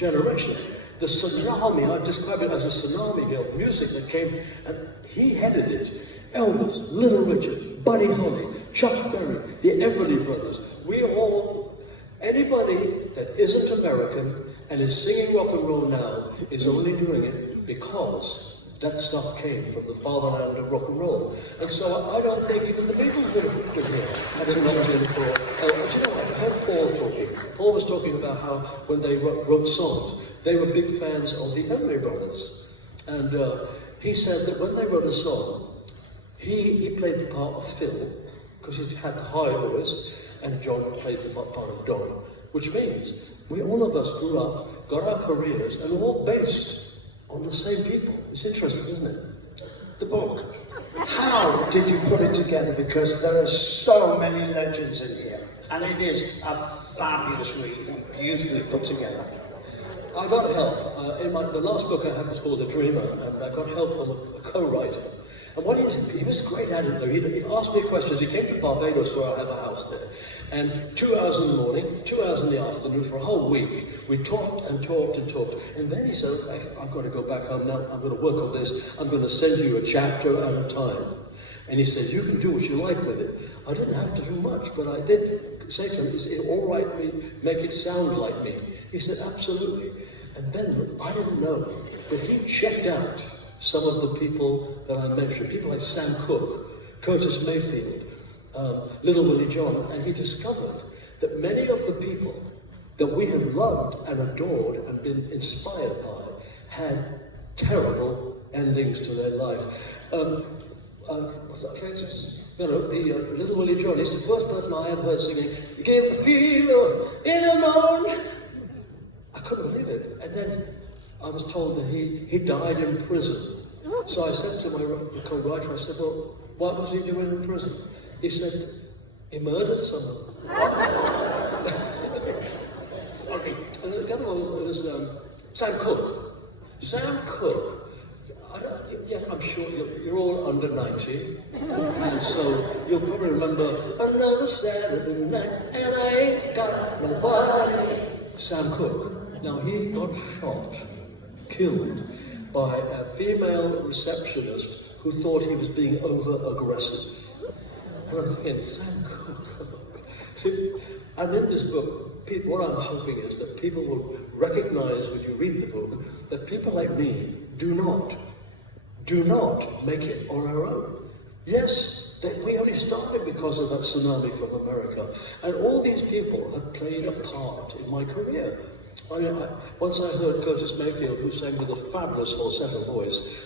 generation. The tsunami, I describe it as a tsunami of music that came, and he headed it. Elvis, Little Richard, Buddy Holly, Chuck Berry, the Everly Brothers. We all, anybody that isn't American and is singing rock and roll now is only doing it because that stuff came from the fatherland of rock and roll. And so I don't think even the Beatles would have been here had it not been for... you know, I heard Paul talking. Paul was talking about how when they wrote songs, they were big fans of the Everly Brothers. And he said that when they wrote a song, he played the part of Phil, because he had the high voice, and John played the part of Don, which means we all of us grew up, got our careers, and we're all based on the same people. It's interesting, isn't it? The book. How did you put it together? Because there are so many legends in here, and it is a fabulous read and beautifully put together. I got help. The last book I had was called A Dreamer, and I got help from a co-writer. And he was great at it, though. He asked me questions. He came to Barbados, where I have a house there. And 2 hours in the morning, 2 hours in the afternoon, for a whole week, we talked and talked and talked. And then he said, I've got to go back home now. I'm going to work on this. I'm going to send you a chapter at a time. And he said, you can do what you like with it. I didn't have to do much, but I did say to him, is it all right make it sound like me? He said, absolutely. And then, I didn't know, but he checked out some of the people that I mentioned, people like Sam Cooke, Curtis Mayfield, Little Willie John, and he discovered that many of the people that we have loved and adored and been inspired by had terrible endings to their life. What's that? Curtis? No, Little Willie John, he's the first person I ever heard singing, "You gave the fever in the morning." I couldn't believe it. And then I was told that he died in prison. So I said to my co-writer, I said, well, what was he doing in prison? He said, he murdered someone. Okay. And the other one was Sam Cooke. Sam Cooke. I'm sure you're all under 90, and so you'll probably remember another Saturday night, and I ain't got nobody. Sam Cooke. Now he got shot, killed, by a female receptionist who thought he was being over-aggressive. And I'm thinking, Sam Cooke. See, and in this book, what I'm hoping is that people will recognize when you read the book that people like me do not make it on our own. Yes, we only started because of that tsunami from America. And all these people have played a part in my career. Once I heard Curtis Mayfield, who sang with a fabulous falsetto voice,